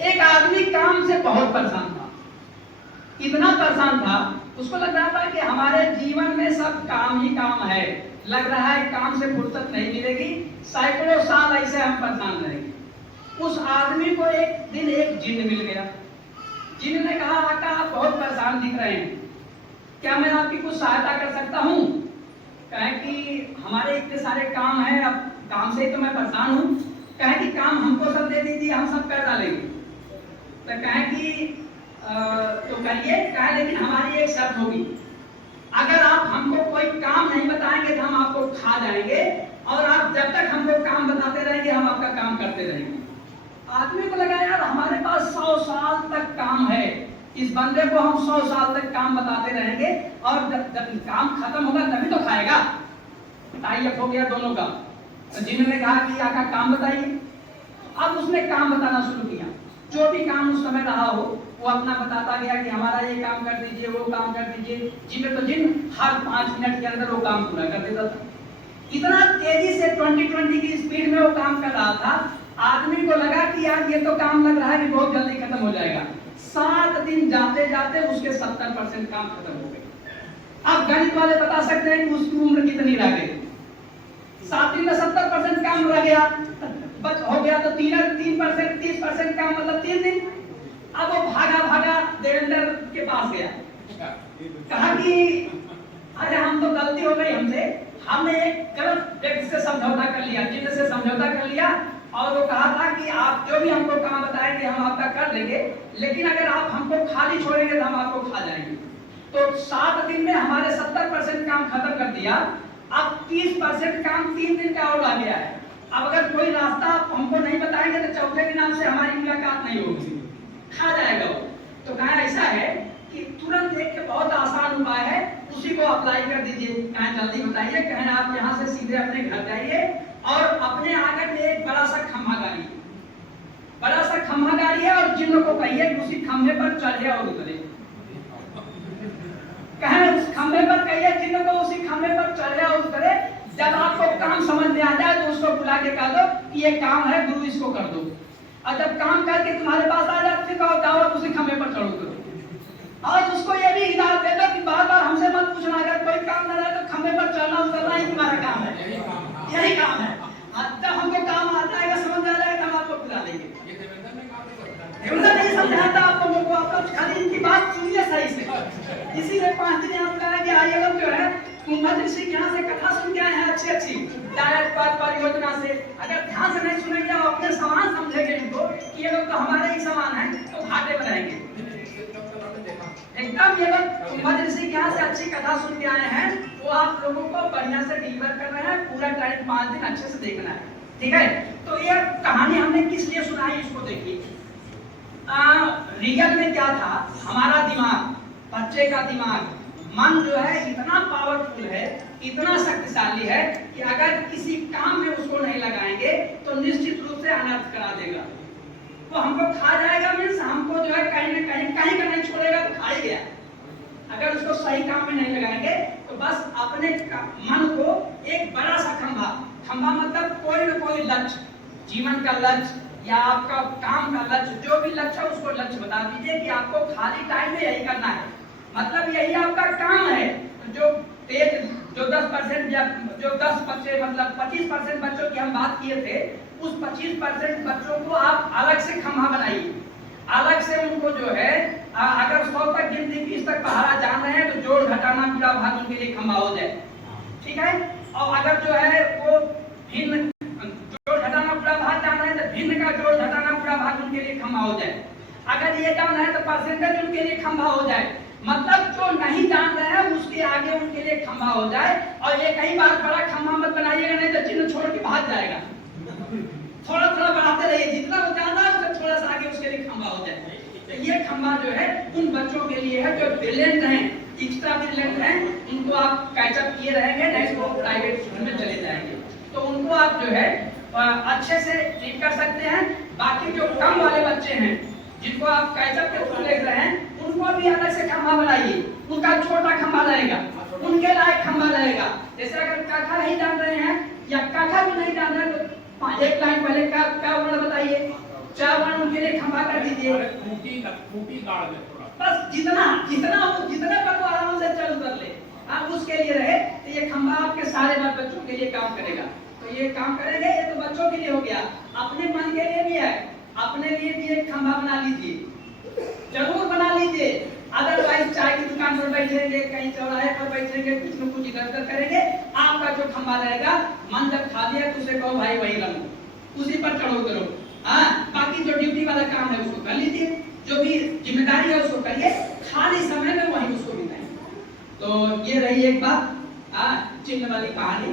एक आदमी काम से बहुत परेशान था, इतना परेशान था, उसको लग रहा था कि हमारे जीवन में सब काम ही काम है, लग रहा है काम से फुर्सत नहीं मिलेगी, सैकड़ों साल ऐसे हम परेशान रहेंगे। उस आदमी को एक दिन एक जिन्न मिल गया। जिन्न ने कहा, आका आप बहुत परेशान दिख रहे हैं, क्या मैं आपकी कुछ सहायता कर सकता हूँ? कहे कि हमारे इतने सारे काम हैं, अब काम से ही तो मैं परेशान हूँ। कहे कि काम हमको सब दे दीजिए, हम सब कर डालेंगे। तो कहे कि तो करिए। कहे लेकिन हमारी एक शर्त होगी, अगर आप हमको कोई काम नहीं बताएंगे तो हम आपको खा जाएंगे, और आप जब तक हमको काम बताते रहेंगे हम आपका काम करते रहेंगे। आदमी को लगा यार हमारे पास 100 साल तक काम है, इस बंदे को हम 100 साल तक काम बताते रहेंगे, और जब काम खत्म होगा तभी तो खाएगा। टाई अप हो गया दोनों का। तो जिन्होंने कहा कि आका काम बताइए। अब उसने काम बताना शुरू किया, जो भी काम उस समय रहा हो वो अपना बताता गया कि हमारा ये काम कर दीजिए, वो काम कर दीजिए। जिन तो जिन हर 5 मिनट के अंदर वो काम पूरा कर देता था। इतना तेजी से 2020 की स्पीड में वो काम कर रहा था, आदमी को लगा कि यार ये तो काम लग रहा है कि बहुत जल्दी खत्म हो जाएगा। 7 दिन जाते जाते उसके 70% काम खत्म हो गए। अब गणित वाले बता सकते हैं कि उसकी उम्र कितनी रह गई। 7 दिन में 70% काम रह गया, बच हो गया तो 3% 30% काम, मतलब 3 दिन। अब वो भागा भागा देवेंद्र के पास गया, कहा कि अरे हम तो गलती हो गई हमसे, हमने एक गलत व्यक्ति से समझौता कर लिया, जिन्न से समझौता कर लिया, और वो कहा था कि आप जो भी हमको काम बताएंगे हम आपका कर देंगे, लेकिन अगर आप हमको खाली छोड़ेंगे तो हम आपको खा जाएंगे। तो 7 दिन में हमारे 70% काम खत्म कर दिया। अब 30% काम 3 दिन का और आ गया है। अब अगर कोई रास्ता आप हमको नहीं बताएंगे तो चौथे दिन से हमारी मुलाकात नहीं होगी, खा जाएगा वो। तो कहा ऐसा है कि तुरंत एक बहुत आसान उपाय है, उसी को अप्लाई कर दीजिए। कहें जल्दी बताइए। कहें आप यहाँ से सीधे अपने घर जाइए और अपने आंगन में एक बड़ा सा खम्भा गाड़िए, बड़ा सा खम्भा गाड़िए, और जिन्न को कहिए कि उसी खम्भे पर चढ़े और उतरे। कहें उस खम्भे पर कहिए जिन्न को उसी खम्भे पर चढ़े और उतरे। जब आपको काम समझ में आ जाए तो उसको बुला के कह दो कि ये काम है गुरु, इसको कर दो। और जब काम करके तुम्हारे पास आ जाए फिर कहो जाओ उसी खम्भे पर चढ़ो करो। और उसको ये भी हिदायत दे दो कि बार बार हमसे मत पूछना, अगर कोई काम ना रहे तो खम्भे पर चढ़ना उतरना ही तुम्हारा काम है, यही काम है। जब हमको काम आ जाएगा, समझ आ जाएगा, हम आपको बुला देंगे। देवेंद्र नहीं समझाता आपको, मुझको आप खाली इनकी बात सुनिए सही से। इसीलिए 5 दिन यहाँ कहा कि आइए लोग जो है कुंभ ऋषि के यहाँ से कथा सुन के आए हैं अच्छी अच्छी डायरेक्ट परियोजना से। अगर ध्यान से नहीं सुनेंगे और अपने समान समझेंगे इनको कि ये लोग तो हमारे ही समान हैं, तो घाटे में रहेंगे एकदम। ये लोग कुंभ ऋषि के यहाँ से अच्छी कथा सुन के आए हैं, वो आप लोगों को बढ़िया से डिलीवर कर रहे हैं। पूरा टाइम 5 दिन अच्छे से देखना है, ठीक है। तो ये कहानी हमने किस लिए सुनाई इसको देखिए। रियल में क्या था, हमारा दिमाग, बच्चे का दिमाग, मन जो है इतना पावरफुल है, इतना शक्तिशाली है कि अगर किसी काम में उसको नहीं लगाएंगे तो निश्चित रूप से अनर्थ करा देगा। वो हमको खा जाएगा, मीन्स हमको जो है कहीं ना कहीं का नहीं छोड़ेगा तो खा ही गया। अगर उसको सही काम में नहीं लगाएंगे तो बस अपने मन को एक बड़ा सा खंभा मतलब कोई ना कोई लक्ष्य, जीवन का लक्ष्य या आपका काम का लक्ष्य, जो भी लक्ष्य है उसको लक्ष्य बता दीजिए कि आपको खाली टाइम में यही करना है, मतलब यही आपका काम है। जो 10% या जो 10 बच्चे मतलब 25% बच्चों की हम बात किए थे, उस 25% बच्चों को आप अलग से खंभा बनाइए, अलग से उनको जो है अगर 100 तक गिनती 20 तक पहाड़ा जान रहे हैं तो जोड़ घटाना पूरा भाग उनके लिए खंभा हो जाए, ठीक है। और अगर जो है वो भिन्न जोड़ घटाना पूरा भाग जान रहे हैं तो भिन्न का जोड़ घटाना पूरा भाग उनके लिए खंभा हो जाए। अगर ये जान रहे हैं तो परसेंटेज उनके लिए खंभा हो जाए, मतलब जो नहीं जान रहे हैं उसके आगे उनके लिए खंभा हो जाए। और ये कई बार बड़ा खंभा मत बनाइएगा, नहीं तो चिन्ह छोड़ के भाग जाएगा। थोड़ा थोड़ा बढ़ाते रहिए, जितना वो जान रहा है उससे थोड़ा सा आगे उसके लिए खंभा हो जाए। तो ये खंभा जो है उन बच्चों के लिए है जो ब्रिलियंट हैं, एक्स्ट्रा ब्रिलियंट हैं, उनको आप कैचअप किए रहेंगे, नहीं तो प्राइवेट स्कूल में चले जाएंगे। तो उनको आप जो है अच्छे से ट्रीट कर सकते हैं। बाकी जो कम वाले बच्चे हैं जिनको आप कैचअप के थ्रू देख रहे हैं, उनको भी अलग से खंभा बनाइए, उनका छोटा खंभा रहेगा, उनके लायक खंभा रहेगा। जैसे अगर काका नहीं जान रहे हैं या काका भी नहीं जान रहे हैं तो एक लाइन पहले का वर्ण बताइए, 4 वर्ण उनके लिए खंभा सफा कर दीजिए। खूंटी गाड़ दे थोड़ा, बस जितना पर वो आराम से चल उतर ले, आप उसके लिए रहे। तो ये खंभा आपके सारे बच्चों के लिए काम करेगा। तो ये काम करेंगे, ये तो बच्चों के लिए हो गया, अपने मन के लिए भी है। अपने लिए भी एक खंभा बना लीजिए, जरूर बना लीजिए। अदरवाइज चाय की दुकान पर बैठेंगे, कहीं चौराहे पर बैठेंगे, कुछ न कुछ इधर उधर करेंगे, आपका जो खंभा रहेगा, मन जब खाली है तो उसे कहो भाई वही रहो, उसी पर चढ़ो करो। हाँ, बाकी जो ड्यूटी वाला काम है उसको कर लीजिए, जो भी जिम्मेदारी है उसको करिए, खाली समय में वही उसको बिताइए। तो ये रही एक बात चिन्ह वाली कहानी।